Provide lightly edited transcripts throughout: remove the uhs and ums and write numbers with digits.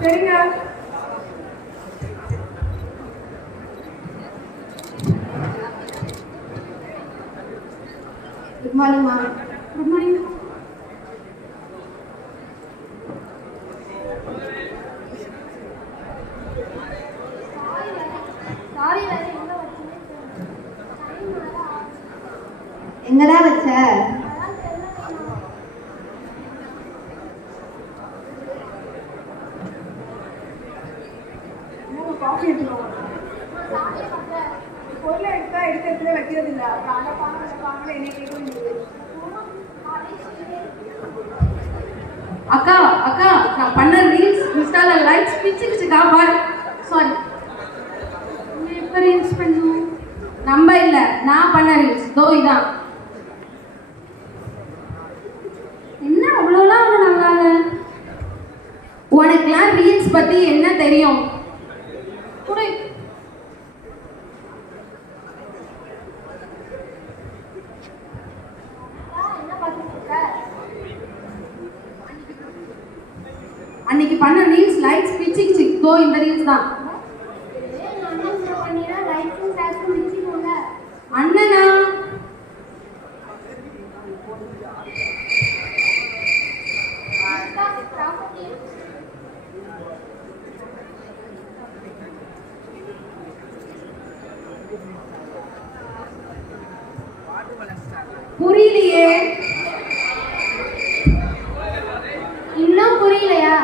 சரிங்க. Good morning மா. Good morning. எங்கடா வச்ச? காஃபி எடுத்துக்கோங்க. பொருளை எடுத்தா எடுத்து எடுத்துல வைக்கிறது இல்லை. அப்புறம் அதை பாங்க அதை பாங்க என்ன கேட்க. அக்கா அக்கா நான் பண்ண ரீல்ஸ் இன்ஸ்டால லைக்ஸ் பிச்சுக்கிச்சுக்கா பாரு. சாரி, எப்போ ரீல்ஸ் பண்ணுவோம்? நம்ப இல்லை, நான் பண்ண ரீல்ஸ் தோ இதான். என்ன அவ்வளோலாம் ஒன்று நல்லால? உனக்குலாம் ரீல்ஸ் பற்றி என்ன தெரியும்? கூட அன்னைக்கு பண்ண ரீல்ஸ் லைக்ஸ் பிச்சுக்கிச்சு தோ இந்த ரீல்ஸ் தான். அண்ணனா? புரியலையே. இன்னும் புரியலையா?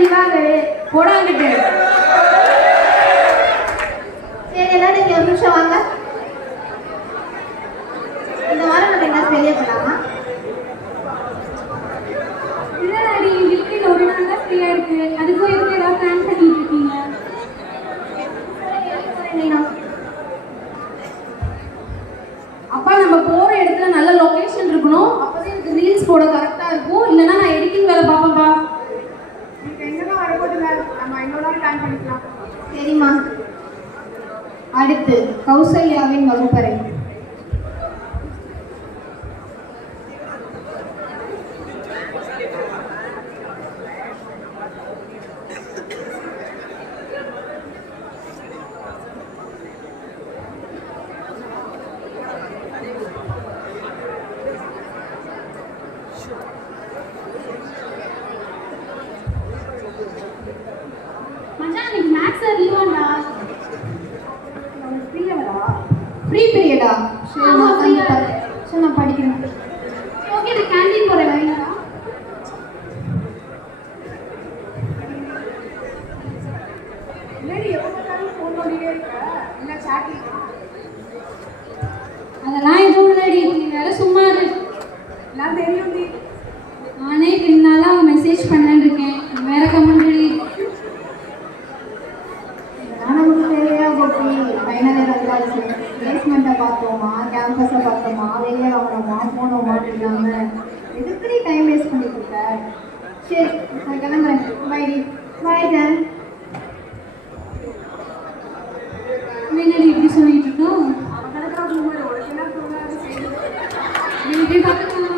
திவாகர் போடாங்கிட்டு. சரி எல்லாம் நீங்க ஒரு நிமிஷம் வாங்க. இந்த வாரம் நம்ம என்ன வெளியே போலாமா? இல்லடி, வீட்டில் ஒரு நாள் தான் ஃப்ரீயாக இருக்கு. அதுக்கும் எதுக்கு ஏதாவது பிளான் பண்ணிட்டு இருக்கீங்க? அப்பா நம்ம போற இடத்துல நல்ல லொகேஷன் இருக்கணும். அப்பதான் எனக்கு ரீல்ஸ் போட கரெக்டா இருக்கும். இல்லைன்னா நான் எடிட்டிங் வேலை பார்ப்பேன்ப்பா. இப்போ எங்கெல்லாம் வரப்போதுங்க, நம்ம இன்னொரு நாள் பிளான் பண்ணிக்கலாம். சரிம்மா. அடுத்து கௌசல்யாவின் வகுப்பறை. மச்சான், இன்னைக்கு மேக்ஸ் சார் லீவாண்டா. ஃப்ரீ பீரியடா? ஆமா, free ஆ சரி நான் படிக்கிறேன். ஓகே, நான் கேண்டீன் போகிறேன், வரீங்களா? இல்லடி, எப்போ பார்த்தாலும் ஃபோன் பண்ணிட்டே இருக்க. இல்லை சாட்டிங். அதெல்லாம் எதுவும் இல்லடி, நீ வேற சும்மா இரு. எல்லாம் தெரியும் டி. நானே 2 நாளா மெசேஜ் பண்ணேன்னு இருக்கேன். வேற கமெண்ட்ரி. நமக்கு தேவையா போட்டி? ஃபைனல் இயர் வந்தாச்சு. பிளேஸ்மெண்ட்டை பார்த்தோமா, கேம்பஸை பார்த்தோமா, வெளியே வாங்கினோமா, போனோமா இல்லாம எதுக்கு நீ டைம் வேஸ்ட் பண்ணிட்டு இருக்க? சரி நான் கிளம்புறேன். Bye bye John. என்னடி இப்படி சொல்லிட்டு இருக்கோம்? அவங்களுக்காக உங்களோட உழைக்கலாம் சொல்லாது செய்யுது. இப்படி பார்த்துக்கலாம்.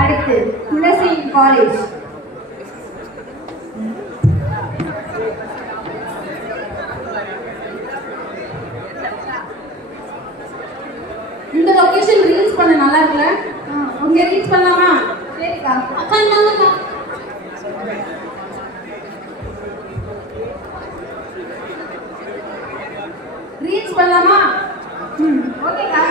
அடுத்து துளசி காலேஜ். இந்த லொகேஷன் ரீல்ஸ் பண்ண நல்லா இருக்குல்ல? ஓகே, ரீல்ஸ் பண்ணலாமா? சரிக்கா. அக்கா இந்தாங்கக்கா. ரீல்ஸ் பண்ணலாமா? ஓகேக்கா.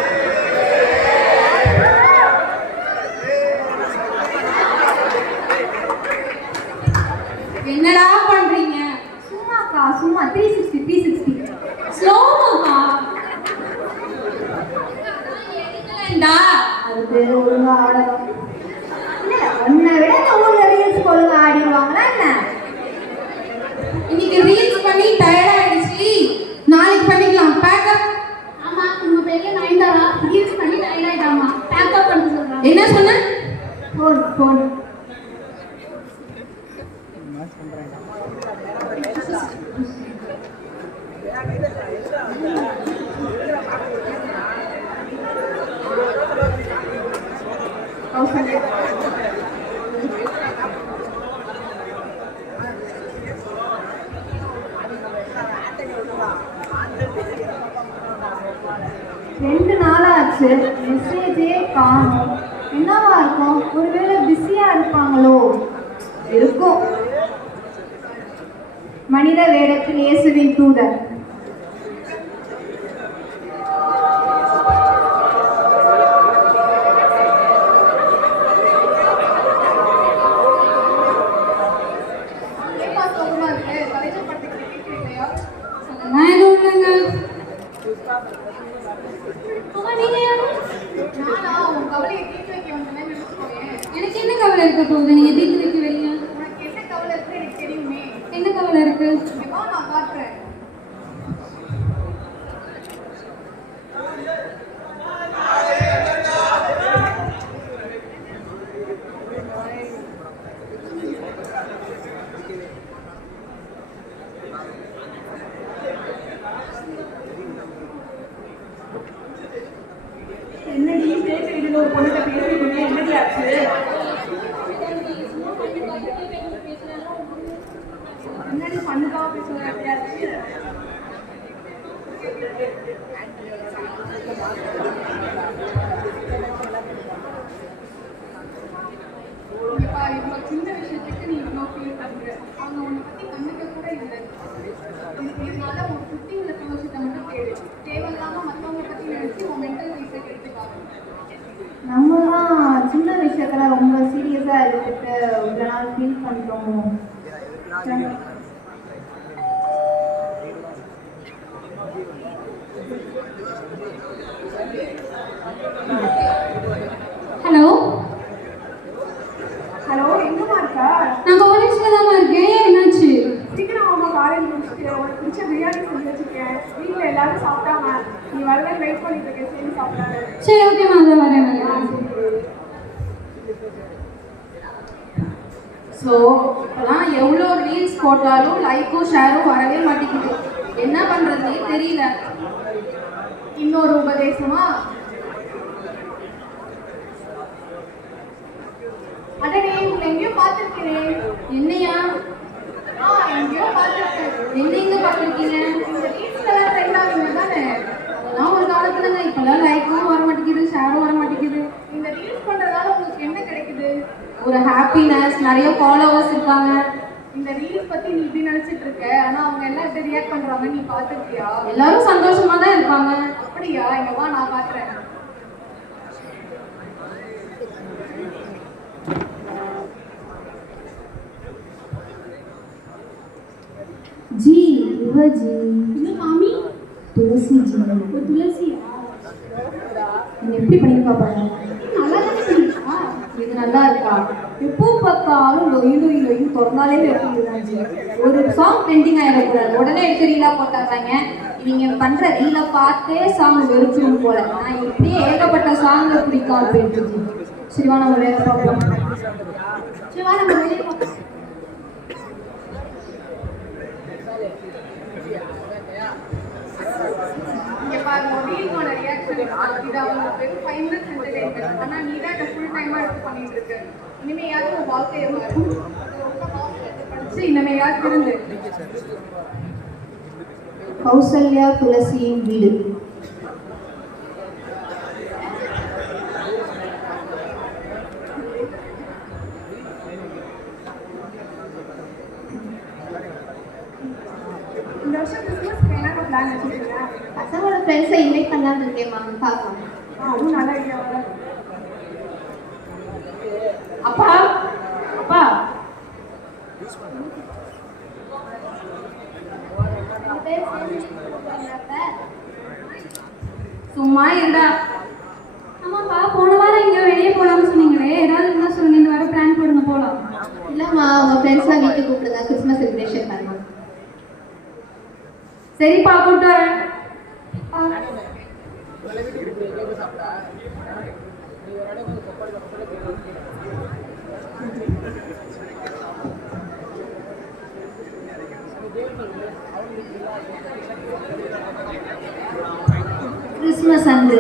என்னடா பண்றீங்க? சும்மாக்கா சும்மா 360 ஸ்லோமோக்கா. எடுக்கலடா. அது பேர் ஒழுங்கா ஆடணும். இல்லை உன்னை விட இந்த ஊரில் ரீல்ஸ் ஒழுங்கா ஆடிடுவாங்களா என்ன? இன்னைக்கு ரீல்ஸ் பண்ணி டயர்ட் ஆயிடுச்சு. நாளைக்கு பண்ணிக்கலாம். பேக்கப். ஆமா, உங்க பெரிய நைன்தாரா ரீல்ஸ் பண்ணி டயர்ட் ஆயிட்டாமா. பேக்கப் பண்ண சொல்றாங்க. என்ன சொன்ன? ஃபோன் 1000. ரெண்டு நாளாச்சு, மெசேஜே காணும். என்னவா இருக்கும்? ஒருவேளை பிஸியா இருப்பாங்களோ? இருக்கும். மனித வேடத்தில் இயேசுவின் தூதர். அதெல்லாம் எதுவும் இல்லைங்க. அம்மா, நீங்க யாரு? நானா உன் கவலையை தீர்த்து வைக்க வந்தேன்னு நினைச்சுக்கோயேன். எனக்கு என்ன கவலை இருக்க போகுது? நீங்க தீர்த்து வைக்க வெளிய. உனக்கு என்ன கவலை இருக்குன்னு எனக்கு தெரியுமே. என்ன கவலை இருக்கு? இங்க வா, நான் காட்டுறேன். என்னடி சேர்த்து வீடுல ஒரு பொண்ணுகிட்ட பேசிக்கிட்டே என்னடி ஆச்சு? என்னடி பண்ணுக்காக பேசுறது எப்படியாச்சு? இங்க பாரு, இவ்வளவு சின்ன விஷயத்துக்கு நீ இவ்வளவு ஃபீல் பண்ற. அவங்க உன்னை பத்தி கண்ணுக்க கூட இல்லை. இதனால உன் சுத்தி உள்ள சந்தோஷத்தை மட்டும் தேடு. தேவையில்லாம மத்தவங்க பத்தி நினைச்சு உன் மென்டல் பீஸை கெடுத்துக்காது. நம்ம தான் சின்ன விஷயத்துல ரொம்ப சீரியஸா எடுத்துட்டு இவ்வளவு நாள் ஃபீல் பண்றோம். ஹலோ, ஹலோ, எங்கம்மா இருக்கா? நான் காலேஜ்ல தான் இருக்கேன். ஏன், என்னாச்சு? சீக்கிரம் அவங்க காலேஜ் முடிச்சுட்டு உனக்கு பிடிச்ச பிரியாணி செஞ்சு வச்சிருக்கேன். வீட்டில் எல்லாரும் சாப்பிட்டாங்க. நீ வரவே வெயிட் பண்ணிட்டு இருக்கேன். சரி சாப்பிட்டாங்க. சரி, ஓகேம்மா, அதை வரேன். ஸோ இப்போலாம் எவ்வளோ ரீல்ஸ் போட்டாலும் லைக்கும் ஷேரும் வரவே மாட்டேங்குது. என்ன பண்ணுறதுனே தெரியல. இன்னொரு உபதேசமா? அடடே, உங்களை எங்கேயோ பார்த்துருக்கிறேன். என்னையா? எங்கேயோ பார்த்துருக்கேன். என்ன எங்கே பார்த்துருக்கீங்க? இந்த ரீல்ஸ்லாம் ட்ரெண்ட் ஆகுங்க தானே? அதெல்லாம் ஒரு காலத்துலங்க. இப்போல்லாம் லைக்கும் வர மாட்டேங்குது, ஷேரும் வர மாட்டேங்குது. இந்த ரீல்ஸ் பண்றதால உங்களுக்கு என்ன கிடைக்குது? ஒரு ஹாப்பினஸ், நிறைய ஃபாலோவர்ஸ் இருக்காங்க. இந்த ரீல்ஸ் பத்தி நீ இப்படி நினைச்சிட்டு இருக்க, ஆனா அவங்க எல்லாம் எப்படி ரியாக்ட் பண்றாங்க நீ பார்த்திருக்கியா? எல்லாரும் சந்தோஷமா தான் இருப்பாங்க. அப்படியா? இங்க வா, நான் காட்டுறேன். ஜி, இவ ஜி. என்ன மாமி? துளசி ஜி. ஒரு துளசியா? நீங்க எப்படி பண்ணிருக்கா பாருங்க. நல்லா தானே பண்ணிருக்கா? இது நல்லா இருக்கா? எப்போ பார்த்தாலும் லொய் லொய் லொய் தொடர்ந்தாலே வைக்கிறாங்க ஜி. ஒரு சாங் ட்ரெண்டிங் ஆயிடக்கூடாது, உடனே எடுத்து ரீலா போட்டாங்க. இவங்க பண்ற ரீலை பார்த்தே சாங் வெறுப்பிடும் போல. நான் இப்படியே ஏகப்பட்ட சாங் பிடிக்கும் அப்படின்ட்டு ஜி. சரி வா, நம்ம வேலை பார்க்கலாம். சரி வா, நம்ம வெளியே போகலாம். இங்க பாருங்க, ஒரு ரீல்ஸோட ரியாக்ஷன் இது அவங்களுக்கு வெறும் 5 minutes entertainment. ஆனா நீ தான் இதை ஃபுல் டைமா எடுத்து பண்ணிட்டு இருக்க. இனிமையாவது உன் வாழ்க்கையை மாறு. ரொம்ப காசு படிச்சு இனிமையாவது திருந்து. கௌசல்யா துளசியின் வீடு. இந்த வருஷம் கிறிஸ்மஸ்க்கு என்ன பிளான் வச்சிருக்கீங்க? பசங்களோட ஃப்ரெண்ட்ஸை இன்வைட் பண்ணலான்னு இருக்கேம்மா, பார்க்கலாம். அதுவும் நல்ல ஐடியாவா. அப்பா, அப்பா, சும்மா இருந்தா. ஆமாப்பா, போன வாரம் எங்க வெளியே போலாம்னு சொன்னீங்களே, ஏதாவது இருந்தா சொல்லுங்க. இந்த வாரம் பிளான் போடுங்க, போலாம். இல்லம்மா, உங்க ஃப்ரெண்ட்ஸ்லாம் வீட்டுக்கு கூப்பிடுங்க, கிறிஸ்மஸ் செலிப்ரேஷன் பண்ணலாம். சரிப்பா, கூப்பிட்டு வரேன். கிறிஸ்மஸ் அன்று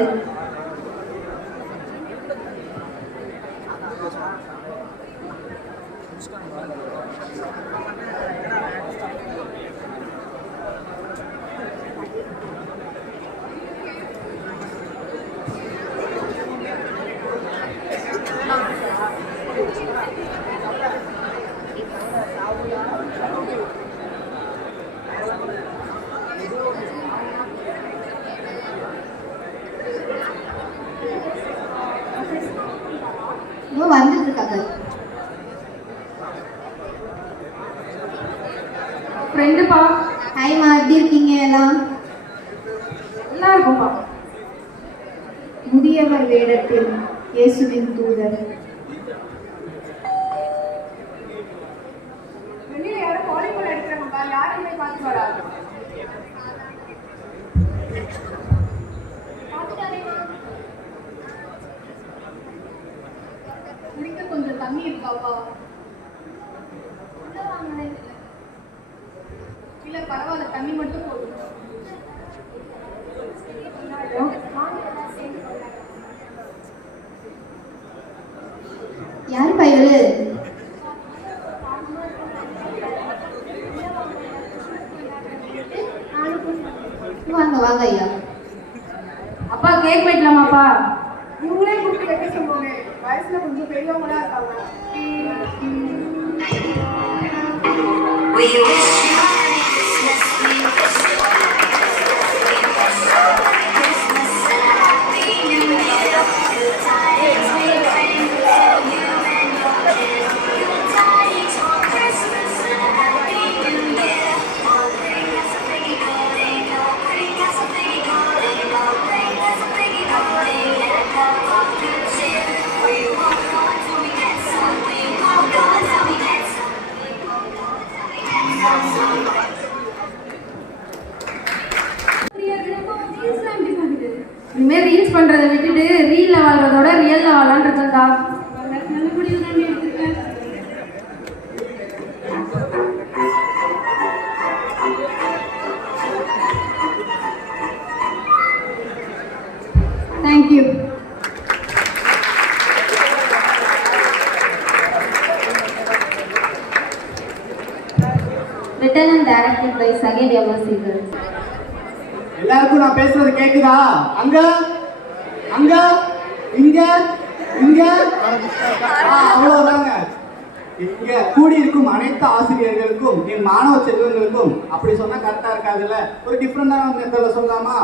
முதியவர் வேடத்தில் இயேசுவின் தூதர். வெளியில யாரும் வாலிபால் அடிக்கிறாங்கப்பா, யாரும் போய் பார்த்து வரா. குடிக்க கொஞ்சம் தண்ணி இருக்காப்பா? இல்ல பரவாயில்ல, தண்ணி மட்டும் போதும். யார் பையல்? வாங்க வாங்க ஐயா. அப்பா கேக் வெட்டலாமாப்பா? இவங்களே கூப்பிட்டு வைக்க சொல்லுவாங்க, வயசுல கொஞ்சம் பெரியவங்களா இருக்காங்க. இனிமேல் ரீல்ஸ் பண்றதை விட்டுட்டு ரீல்ல வாழ்றதோட ரியல்ல வாழலான்னு இருக்கா. நல்ல முடிவு தான் எடுத்துருக்கேன். Thank you. Written and directed by Sage Devasegar. எல்லாருக்கும் நான் பேசுறது கேக்குதா? அங்க அங்க இங்க இங்க அவ்வளவுதாங்க. இங்க கூடி இருக்கும் அனைத்து ஆசிரியர்களுக்கும் என் மாணவ செல்வங்களுக்கும் அப்படி சொன்னா கரெக்டா இருக்காதுல்ல, ஒரு டிஃப்ரெண்டான மெத்தட்ல சொல்லலாமா?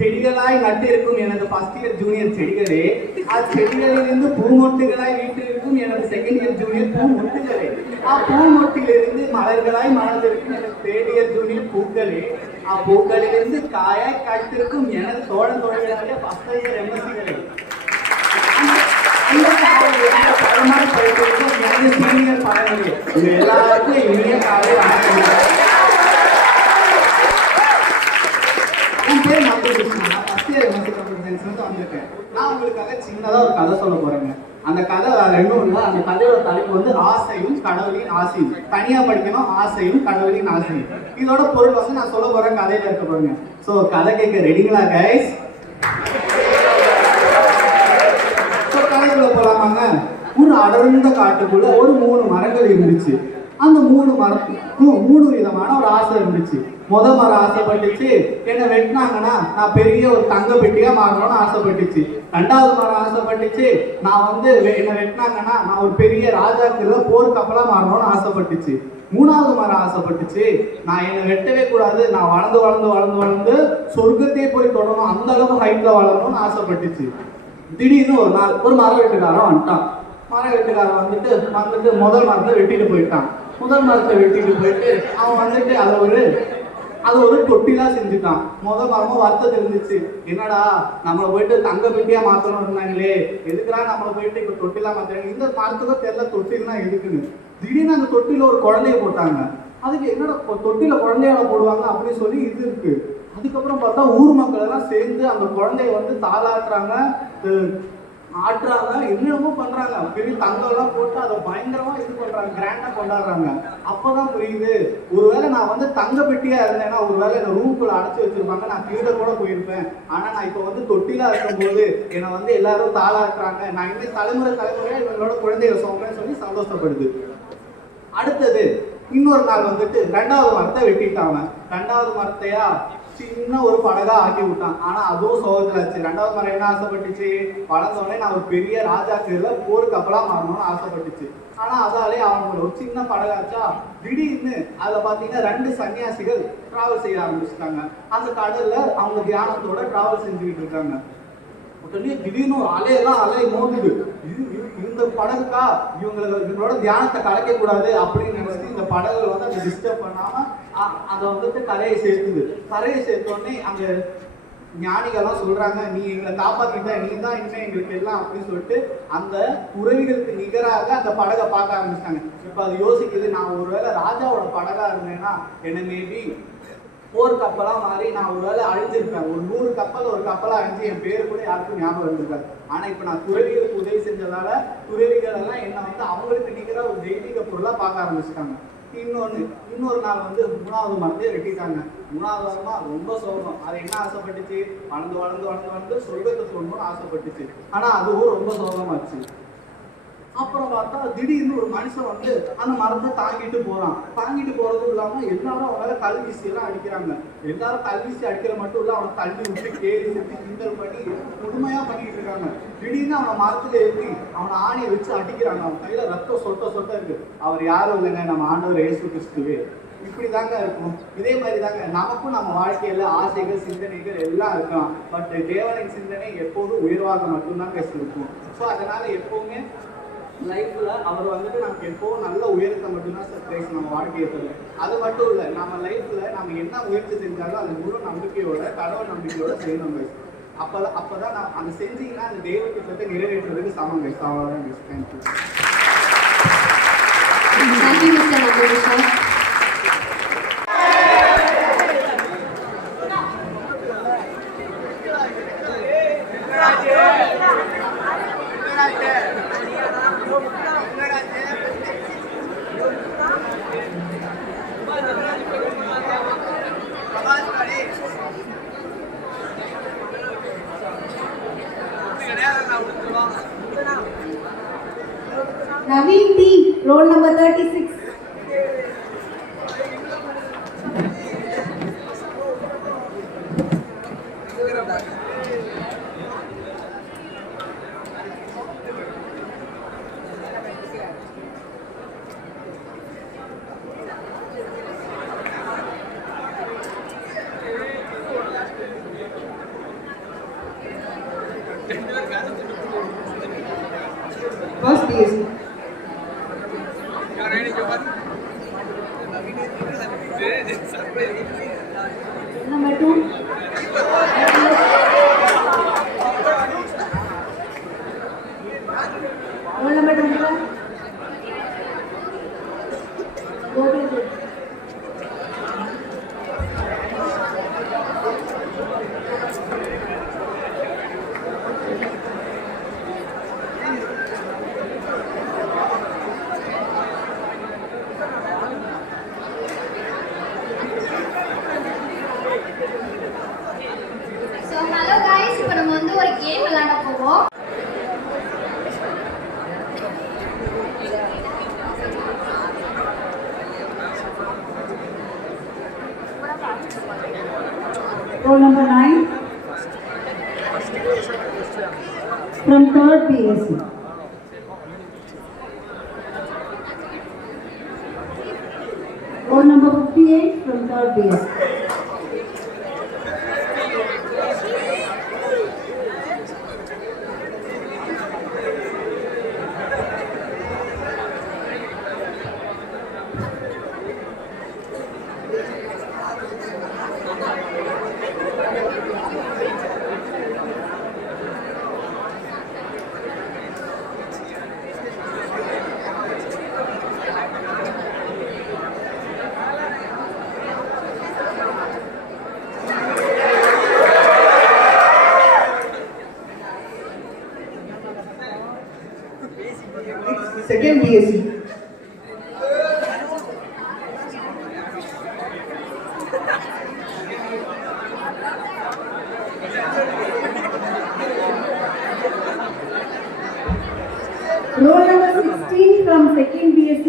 செடிகளாய் நட்டு இருக்கும் எனது ஃபர்ஸ்ட் இயர் ஜூனியர் செடிகளே, அச்செடிகளிலிருந்து பூமொட்டுகளாய் வீட்டிலிருக்கும் எனது செகண்ட் இயர் ஜூனியர் பூமொட்டுகளே, அப்பூமொட்டிலிருந்து மலர்களாய் மலர்ந்திருக்கும் எனது தேர்ட் இயர் ஜூனியர் பூக்களே, அப்பூக்களிலிருந்து காயாய் காய்த்திருக்கும் எனது தோழர்களாகிய ஃபர்ஸ்ட் இயர் எம்எஸ்சிகளே, பழமாய் படித்திருக்கும் எனது சீனியர் பழங்களே, இது எல்லாருக்கும் இனிய காலை வணக்கம். என் பேர் Mathiyakrishnan, first year MSc computer science வந்து வந்திருக்கேன். நான் உங்களுக்காக சின்னதாக ஒரு கதை சொல்ல போறேங்க. அந்த கதை வேற இன்னும் இல்லை. அந்த கதையோட தலைப்பு வந்து ஆசையும் கடவுளின் ஆசையும். தனியாக படிக்கணும், ஆசையும் கடவுளின் ஆசையும். இதோட பொருள் வந்து நான் சொல்ல போறேன், கதையில இருக்க போறேங்க. ஸோ கதை கேட்க ரெடிங்களா கைஸ்? ஸோ கதைக்குள்ள போலாமாங்க. ஒரு அடர்ந்த காட்டுக்குள்ள ஒரு 3 மரங்கள் இருந்துச்சு. அந்த 3 மரத்துக்கும் 3 விதமான ஒரு ஆசை இருந்துச்சு. மரம் ஆசைப்பட்டுச்சு, என்னை வெட்டினாங்கன்னா நான் பெரிய ஒரு தங்க பெட்டியா மாறணும்னு ஆசைப்பட்டுச்சு. 2வது மரம் ஆசைப்பட்டுச்சு, நான் வந்து என்னை வெட்டினாங்கன்னா நான் ஒரு பெரிய ராஜாக்கு போர் கப்பலா மாறணும்னு ஆசைப்பட்டுச்சு. 3வது மரம் ஆசைப்பட்டுச்சு, நான் என்னை வெட்டவே கூடாது, நான் வளர்ந்து வளர்ந்து வளர்ந்து வளர்ந்து சொர்க்கத்தையே போய் தொடணும், அந்த அளவுக்கு ஹைட்ல வளரணும்னு ஆசைப்பட்டுச்சு. திடீர்னு ஒரு நாள் ஒரு மரம் வெட்டுக்காரன் வந்துட்டான். மரம் வெட்டுக்காரன் வந்துட்டு முதல் மரத்தை வெட்டிட்டு போயிட்டான். முதல் மரத்தை வெட்டிட்டு போயிட்டு அவன் வந்துட்டு அதை ஒரு தொட்டிலாம் செஞ்சுட்டான். முதல் மரமும் வருத்தம் இருந்துச்சு, என்னடா நம்மளை போயிட்டு தங்க பெட்டியா மாத்தணும் இருந்தாங்களே, எதுக்குறா நம்மளை போயிட்டு இப்ப தொட்டிலாம் மாத்துறாங்க, இந்த மரத்துக்கும் தெரியல தொட்டிலாம் எதுக்குன்னு. திடீர்னு அந்த தொட்டில ஒரு குழந்தைய போட்டாங்க. அதுக்கு என்னடா தொட்டில குழந்தையோட போடுவாங்க அப்படின்னு சொல்லி இது இருக்கு. அதுக்கப்புறம் பார்த்தா ஊர் மக்கள் எல்லாம் சேர்ந்து அந்த குழந்தைய வந்து தாளாட்டுறாங்க, ஆட்டுறாங்க, என்னென்னமோ பண்றாங்க. பெரிய தங்கம் எல்லாம் போட்டு அதை பயங்கரமா இது பண்றாங்க, கிராண்டா கொண்டாடுறாங்க. அப்பதான் புரியுது, ஒருவேளை நான் வந்து தங்க பெட்டியா இருந்தேன்னா ஒருவேளை என்ன ரூம்குள்ள அடைச்சு வச்சிருப்பாங்க, நான் திருட கூட போயிருப்பேன். ஆனா நான் இப்ப வந்து தொட்டிலா இருக்கும்போது என்னை வந்து எல்லாரும் தாளாட்டுறாங்க, நான் இன்னும் தலைமுறையா இவங்களோட குழந்தைகளை சொல்றேன்னு சொல்லி சந்தோஷப்படுது. அடுத்தது இன்னொரு நாள் வந்துட்டு 2வது மரத்தை வெட்டிட்டாங்க. 2வது மரத்தையா சின்ன ஒரு படகா ஆக்கி விட்டான். ஆனா அதுவும் சோகத்துல ஆச்சு. 2வது மரம் என்ன ஆசைப்பட்டுச்சு, வளர்ந்தோடனே நான் ஒரு பெரிய ராஜாக்குல போர் கப்பலா மாறணும்னு ஆசைப்பட்டுச்சு. ஆனா அதாலே அவனுக்கு ஒரு சின்ன படகாச்சா. திடீர்னு அதுல பாத்தீங்கன்னா 2 சன்னியாசிகள் டிராவல் செய்ய ஆரம்பிச்சுட்டாங்க. அந்த கடல்ல அவங்க தியானத்தோட டிராவல் செஞ்சுக்கிட்டு இருக்காங்க. உடனே திடீர்னு ஒரு அலை மோதுது. இந்த படகுக்கா இவங்களோட தியானத்தை கலைக்க கூடாது அப்படின்னு நினைச்சிட்டு இந்த படகுல வந்து அதை டிஸ்டர்ப் பண்ணாம அதை வந்துட்டு கரையை சேர்த்துது. கரையை சேர்த்தோடனே அங்க ஞானிகள்லாம் சொல்றாங்க, நீ எங்களை காப்பாத்திட்ட, நீ தான் இனிமே எங்களுக்கு எல்லாம் அப்படின்னு சொல்லிட்டு அந்த துறவிகளுக்கு நிகராக அந்த படகை பார்க்க ஆரம்பிச்சிட்டாங்க. இப்போ அது யோசிக்குது, நான் ஒருவேளை ராஜாவோட படகா இருந்தேன்னா என்ன மேபி போர் கப்பலா மாறி நான் ஒருவேளை அழிஞ்சிருப்பேன். ஒரு 100 கப்பல் ஒரு கப்பலா அழிஞ்சு என் பேரு கூட யாருக்கும் ஞாபகம் இருந்திருக்காது. ஆனா இப்ப நான் துறவிகளுக்கு உதவி செஞ்சதால துறவிகள் எல்லாம் என்ன வந்து அவங்களுக்கு நிகரா ஒரு தெய்வீக பொருளா பார்க்க ஆரம்பிச்சிட்டாங்க. இன்னொரு நாள் வந்து 3வது மரத்தையே வெட்டிட்டாங்க. 3வது வாரமா ரொம்ப சோகம். அது என்ன ஆசைப்பட்டுச்சு, வளர்ந்து வளர்ந்து வளர்ந்து வளர்ந்து சொர்க்கத்தை சொல்லணும்னு ஆசைப்பட்டுச்சு. ஆனா அதுவும் ரொம்ப சோகமாச்சு. அப்புறம் பார்த்தா திடீர்னு ஒரு மனுஷன் வந்து அந்த மரத்தை தாங்கிட்டு போறான். தாங்கிட்டு போறதும் இல்லாம எல்லாரும் அவனால கல் வீசி எல்லாம் அடிக்கிறாங்க. எல்லாரும் கல் வீசி அடிக்கிற மட்டும் இல்ல, அவனை தள்ளி விட்டு கேலி செஞ்சு கிண்டல் பண்ணி கொடுமையா பண்ணிட்டு இருக்காங்க. திடீர்னு அவனை மரத்துல ஏற்றி அவனை ஆணியை வச்சு அடிக்கிறாங்க. அவன் கையில ரத்தம் சொட்ட சொட்ட இருக்கு. அவர் யாரும் இல்லைங்க, நம்ம ஆண்டவர் இயேசு கிறிஸ்துவே. இப்படிதாங்க இருக்கும். இதே மாதிரி தாங்க நமக்கும் நம்ம வாழ்க்கையில ஆசைகள் சிந்தனைகள் எல்லாம் இருக்கலாம். பட் தேவனின் சிந்தனை எப்போதும் உயர்வாக மட்டும்தான் இருக்கும். ஸோ அதனால எப்பவுமே லைஃப்ல அவர் வந்துட்டு நமக்கு எப்பவும் நல்ல உயரத்தை மட்டும்தான் சர்ப்ரைஸ் நம்ம வாழ்க்கையை தரும். அது மட்டும் இல்லை, நம்ம லைஃப்ல நம்ம என்ன முயற்சி செஞ்சாலும் அது முழு நம்பிக்கையோட கடவுள் நம்பிக்கையோட செய்யணும். அப்பதான் நான் அந்த செஞ்சீங்கன்னா அந்த தெய்வ திட்டத்தை நிறைவேற்றுறதுக்கு சமம். Thank you. Thank you mister Namboothiri. Naveen T, roll number 36. First BSc. Number 2. Roll number 21. Govind. So hello guys, இப்போ நம்ம வந்து ஒரு கேம் விளையாட போவோம். Roll number 9. From 3rd BSc. Roll number 58 from 3rd BSc. Second BSc. Roll number 16 from 2nd BSc.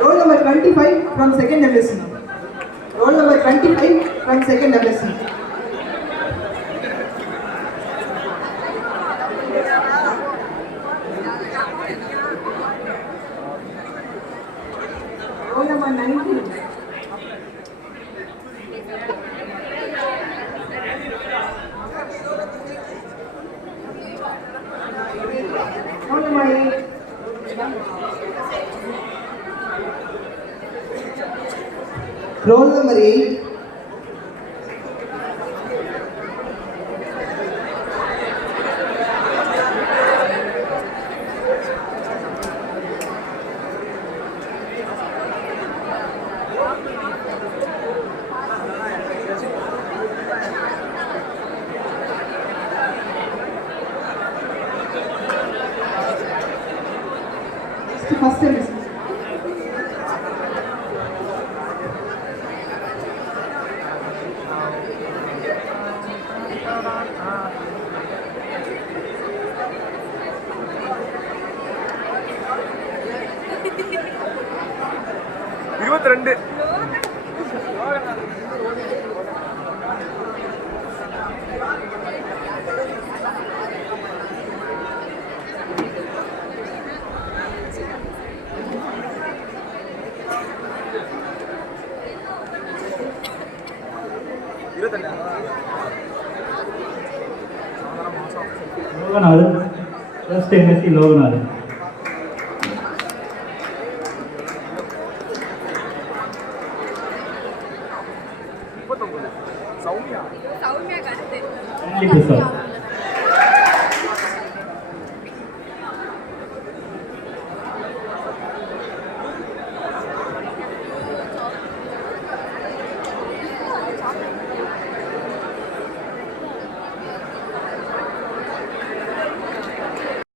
Roll number 25 from 2nd MSc. Roll number 25 from 2nd MSc. Roll number 19. Roll number 8. Roll number 8. First semester. Loganathan first MSc Loganathan. Soumya Prasad.